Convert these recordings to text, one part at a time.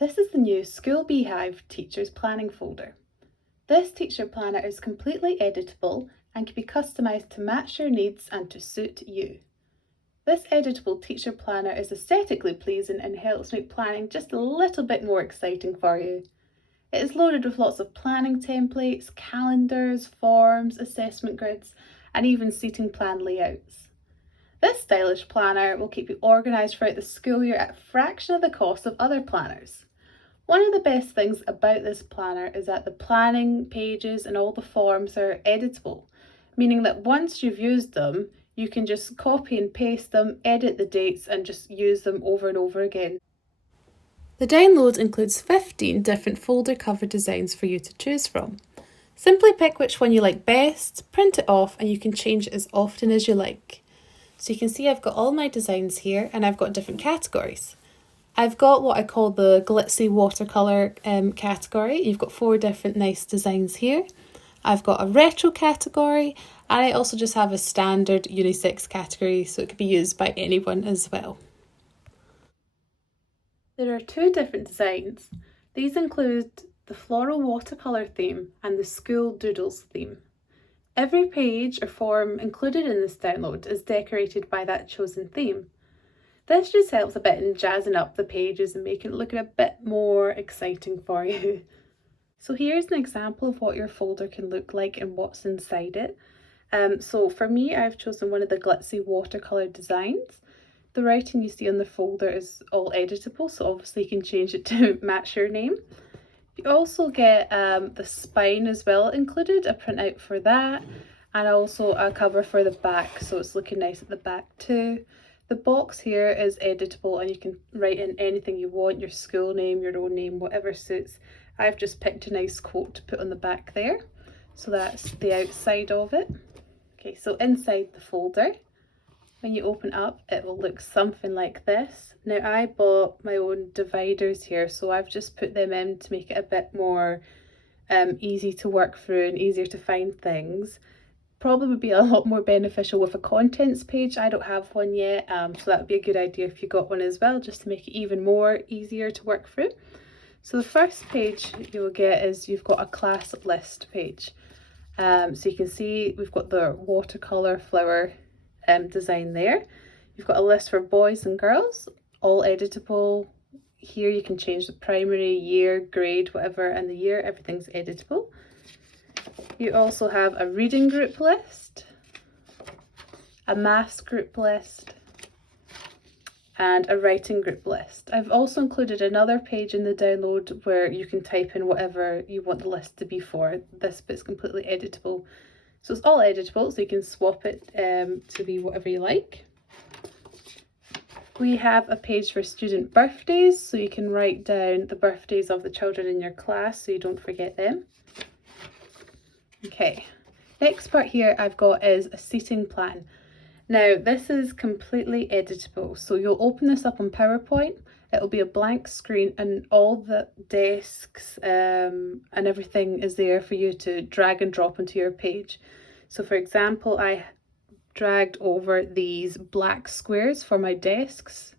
This is the new SchoolBeehive Teachers Planning folder. This teacher planner is completely editable and can be customised to match your needs and to suit you. This editable teacher planner is aesthetically pleasing and helps make planning just a little bit more exciting for you. It is loaded with lots of planning templates, calendars, forms, assessment grids, and even seating plan layouts. This stylish planner will keep you organised throughout the school year at a fraction of the cost of other planners. One of the best things about this planner is that the planning pages and all the forms are editable, meaning that once you've used them, you can just copy and paste them, edit the dates, and just use them over and over again. The download includes 15 different folder cover designs for you to choose from. Simply pick which one you like best, print it off, and you can change it as often as you like. So you can see I've got all my designs here and I've got different categories. I've got what I call the glitzy watercolour category. You've got 4 different nice designs here. I've got a retro category, and I also just have a standard unisex category, so it could be used by anyone as well. There are 2 different designs. These include the floral watercolour theme and the school doodles theme. Every page or form included in this download is decorated by that chosen theme. This just helps a bit in jazzing up the pages and making it look a bit more exciting for you. So here's an example of what your folder can look like and what's inside it. So for me, I've chosen one of the glitzy watercolour designs. The writing you see on the folder is all editable, so obviously you can change it to match your name. You also get the spine as well included, a printout for that, and also a cover for the back, so it's looking nice at the back too. The box here is editable and you can write in anything you want, your school name, your own name, whatever suits. I've just picked a nice quote to put on the back there. So that's the outside of it. Okay, so inside the folder, when you open up, it will look something like this. Now I bought my own dividers here, so I've just put them in to make it a bit more easy to work through and easier to find things. Probably would be a lot more beneficial with a contents page. I don't have one yet, so that would be a good idea if you got one as well, just to make it even more easier to work through. So the first page you'll get is you've got a class list page. So you can see we've got the watercolour flower design there. You've got a list for boys and girls, all editable. Here you can change the primary, year, grade, whatever, and the year, everything's editable. You also have a reading group list, a maths group list, and a writing group list. I've also included another page in the download where you can type in whatever you want the list to be for. This bit's completely editable. So it's all editable, so you can swap it to be whatever you like. We have a page for student birthdays, so you can write down the birthdays of the children in your class so you don't forget them. Okay, next part here I've got is a seating plan. Now this is completely editable, so you'll open this up on PowerPoint, it'll be a blank screen and all the desks and everything is there for you to drag and drop into your page. So for example, I dragged over these black squares for my desks.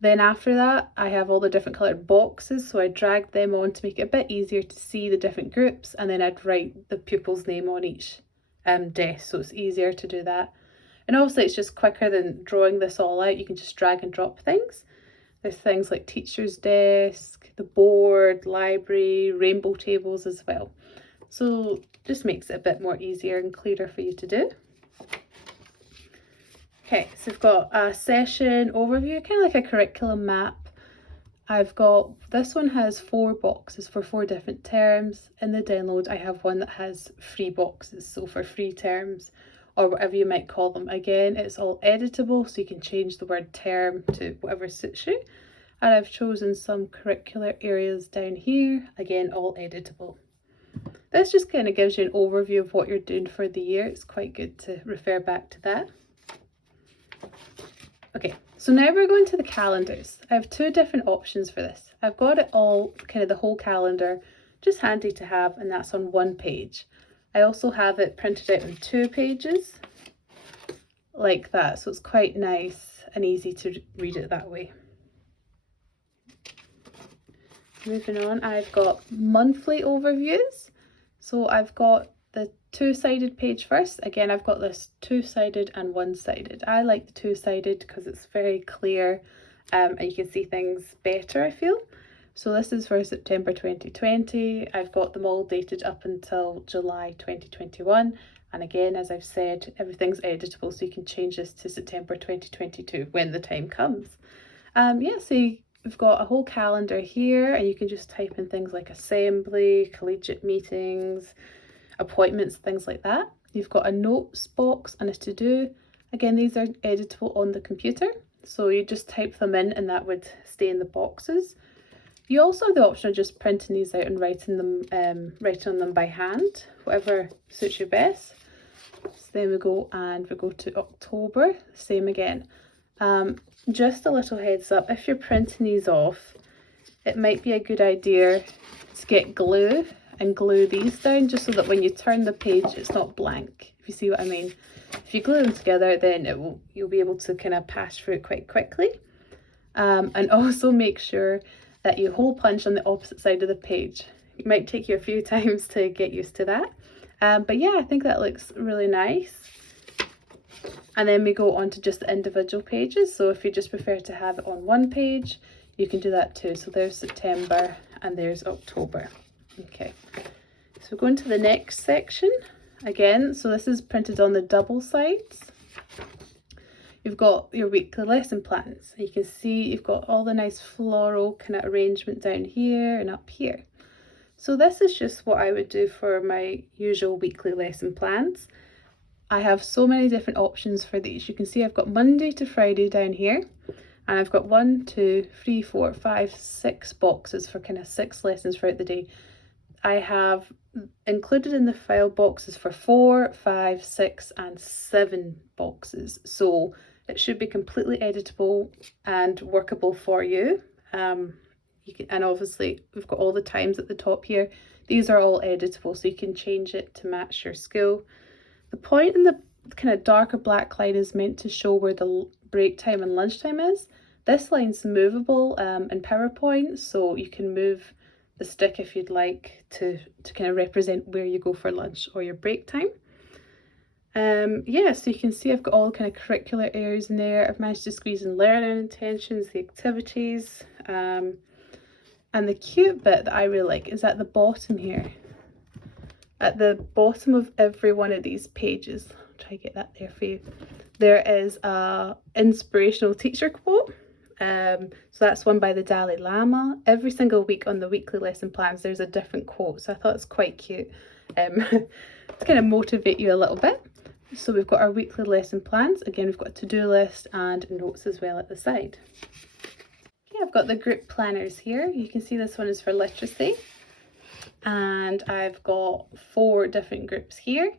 Then after that, I have all the different coloured boxes, so I dragged them on to make it a bit easier to see the different groups, and then I'd write the pupil's name on each desk, so it's easier to do that. And obviously it's just quicker than drawing this all out, you can just drag and drop things. There's things like teacher's desk, the board, library, rainbow tables as well. So just makes it a bit more easier and clearer for you to do. Okay, so we've got a session overview, kind of like a curriculum map. I've got, this one has 4 boxes for 4 different terms. In the download, I have one that has 3 boxes, so for 3 terms, or whatever you might call them. Again, it's all editable, so you can change the word term to whatever suits you. And I've chosen some curricular areas down here, again, all editable. This just kind of gives you an overview of what you're doing for the year. It's quite good to refer back to that. Okay, so now we're going to the calendars. I have 2 different options for this. I've got it all, kind of the whole calendar, just handy to have, and that's on 1 page. I also have it printed out on 2 pages, like that, so it's quite nice and easy to read it that way. Moving on, I've got monthly overviews. So I've got the two-sided page first. Again, I've got this two-sided and one-sided. I like the two-sided because it's very clear and you can see things better, I feel. So this is for September 2020. I've got them all dated up until July 2021. And again, as I've said, everything's editable, so you can change this to September 2022 when the time comes. Yeah, so we've got a whole calendar here, and you can just type in things like assembly, collegiate meetings, appointments, things like that. You've got a notes box and a to-do. Again, these are editable on the computer, so you just type them in and that would stay in the boxes. You also have the option of just printing these out and writing on them by hand, whatever suits you best. So then we go to October, same again. Just a little heads up, if you're printing these off, it might be a good idea to get glue and glue these down just so that when you turn the page it's not blank, if you see what I mean. If you glue them together, then you'll be able to kind of pass through it quite quickly. And also make sure that you hole punch on the opposite side of the page. It might take you a few times to get used to that. But yeah, I think that looks really nice. And then we go on to just the individual pages. So if you just prefer to have it on one page, you can do that too. So there's September and there's October. Okay, so we're going to the next section again. So this is printed on the double sides. You've got your weekly lesson plans. You can see you've got all the nice floral kind of arrangement down here and up here. So this is just what I would do for my usual weekly lesson plans. I have so many different options for these. You can see I've got Monday to Friday down here, and I've got 1, 2, 3, 4, 5, 6 boxes for kind of 6 lessons throughout the day. I have included in the file boxes for 4, 5, 6 and 7 boxes. So it should be completely editable and workable for you. And obviously we've got all the times at the top here. These are all editable, so you can change it to match your school. The point in the kind of darker black line is meant to show where the break time and lunchtime is. This line's movable in PowerPoint, so you can move the stick if you'd like to kind of represent where you go for lunch or your break time. Yeah, so you can see I've got all kind of curricular areas in there. I've managed to squeeze in learning intentions, the activities, and the cute bit that I really like is at the bottom here. At the bottom of every one of these pages, I'll try to get that there for you, there is a inspirational teacher quote. So that's one by the Dalai Lama. Every single week on the weekly lesson plans there's a different quote, so I thought it's quite cute to kind of motivate you a little bit. So we've got our weekly lesson plans. Again, we've got a to-do list and notes as well at the side. Okay, I've got the group planners here. You can see this one is for literacy. And I've got 4 different groups here.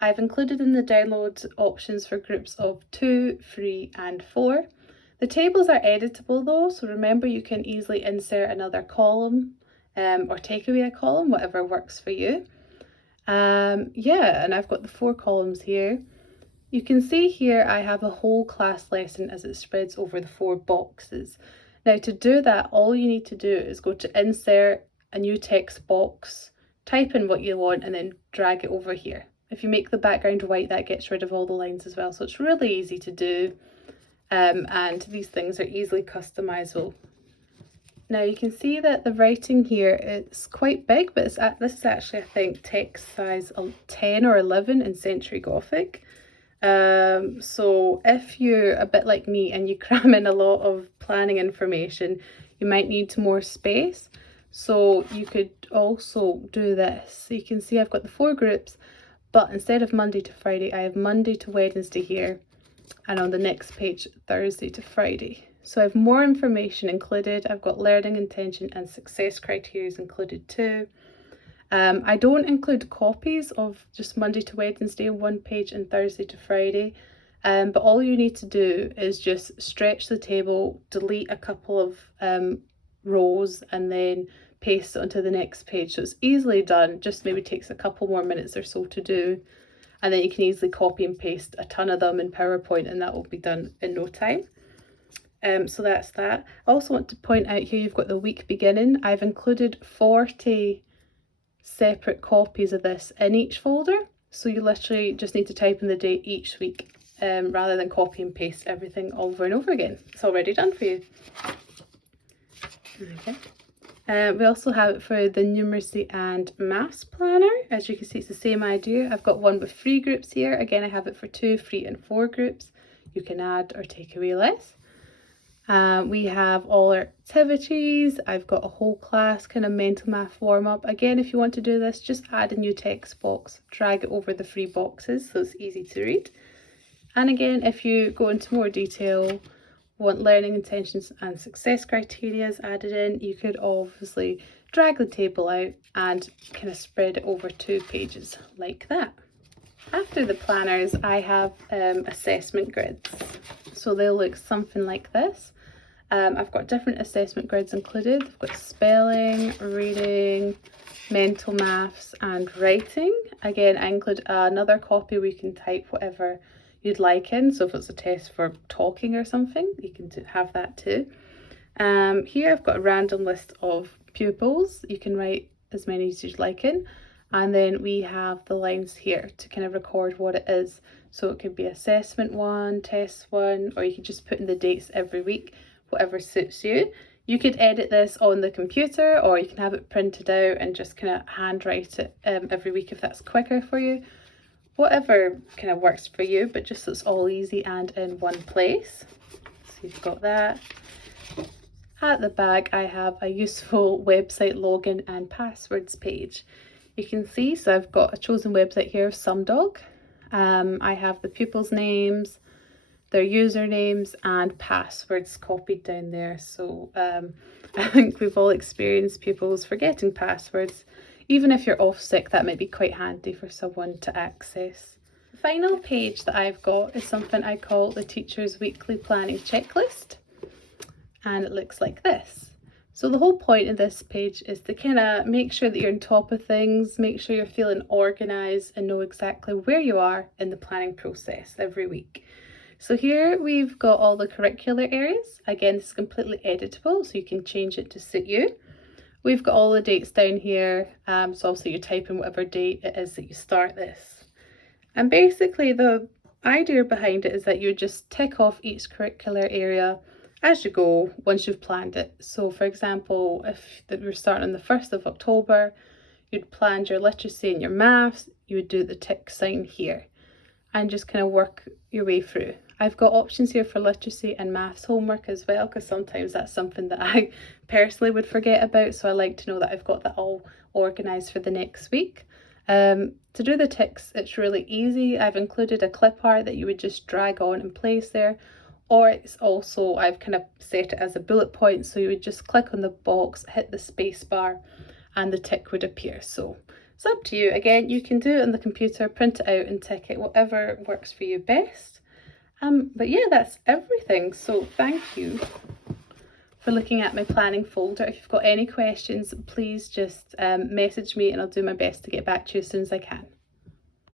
I've included in the download options for groups of 2, 3 and 4. The tables are editable though, so remember you can easily insert another column or take away a column, whatever works for you. Yeah, and I've got the 4 columns here. You can see here I have a whole class lesson as it spreads over the 4 boxes. Now to do that, all you need to do is go to insert, a new text box, type in what you want and then drag it over here. If you make the background white, that gets rid of all the lines as well, so it's really easy to do, and these things are easily customizable. Now you can see that the writing here is quite big, but this is actually I think text size 10 or 11 in Century Gothic. So if you're a bit like me and you cram in a lot of planning information, you might need more space. So you could also do this. So you can see I've got the 4 groups, but instead of Monday to Friday, I have Monday to Wednesday here, and on the next page, Thursday to Friday. So I have more information included. I've got learning intention and success criteria included too. I don't include copies of just Monday to Wednesday on one page and Thursday to Friday. But all you need to do is just stretch the table, delete a couple of rows and then paste it onto the next page. So it's easily done, just maybe takes a couple more minutes or so to do, and then you can easily copy and paste a ton of them in PowerPoint and that will be done in no time. So that's that. I also want to point out here you've got the week beginning. I've included 40 separate copies of this in each folder, so you literally just need to type in the date each week rather than copy and paste everything over and over again. It's already done for you. Okay. We also have it for the numeracy and maths planner. As you can see, it's the same idea. I've got one with 3 groups here. Again, I have it for 2, 3 and 4 groups. You can add or take away less. We have all our activities. I've got a whole class kind of mental math warm up. Again, if you want to do this, just add a new text box, drag it over the 3 boxes so it's easy to read. And again, if you go into more detail, want learning intentions and success criteria added in, you could obviously drag the table out and kind of spread it over 2 pages like that. After the planners, I have assessment grids. So they'll look something like this. I've got different assessment grids included. I've got spelling, reading, mental maths and writing. Again, I include another copy where you can type whatever you'd like in. So if it's a test for talking or something, you can have that too. Here I've got a random list of pupils. You can write as many as you'd like in. And then we have the lines here to kind of record what it is. So it could be assessment 1, test 1, or you could just put in the dates every week, whatever suits you. You could edit this on the computer, or you can have it printed out and just kind of handwrite it every week if that's quicker for you. Whatever kind of works for you, but just so it's all easy and in one place. So you've got that. At the back, I have a useful website login and passwords page. You can see, so I've got a chosen website here of SumDog. I have the pupils' names, their usernames and passwords copied down there. So I think we've all experienced pupils forgetting passwords. Even if you're off sick, that might be quite handy for someone to access. The final page that I've got is something I call the Teacher's Weekly Planning Checklist. And it looks like this. So the whole point of this page is to kind of make sure that you're on top of things, make sure you're feeling organised and know exactly where you are in the planning process every week. So here we've got all the curricular areas. Again, this is completely editable, so you can change it to suit you. We've got all the dates down here, so obviously you type in whatever date it is that you start this. And basically the idea behind it is that you just tick off each curricular area as you go once you've planned it. So for example, if we're starting on the 1st of October, you'd planned your literacy and your maths, you would do the tick sign here and just kind of work your way through. I've got options here for literacy and maths homework as well, because sometimes that's something that I personally would forget about, so I like to know that I've got that all organised for the next week. To do the ticks, it's really easy. I've included a clip art that you would just drag on and place there, or it's also, I've kind of set it as a bullet point, so you would just click on the box, hit the space bar and the tick would appear. So it's up to you. Again, you can do it on the computer, print it out and tick it, whatever works for you best. But yeah, that's everything. So thank you for looking at my planning folder. If you've got any questions, please just message me and I'll do my best to get back to you as soon as I can.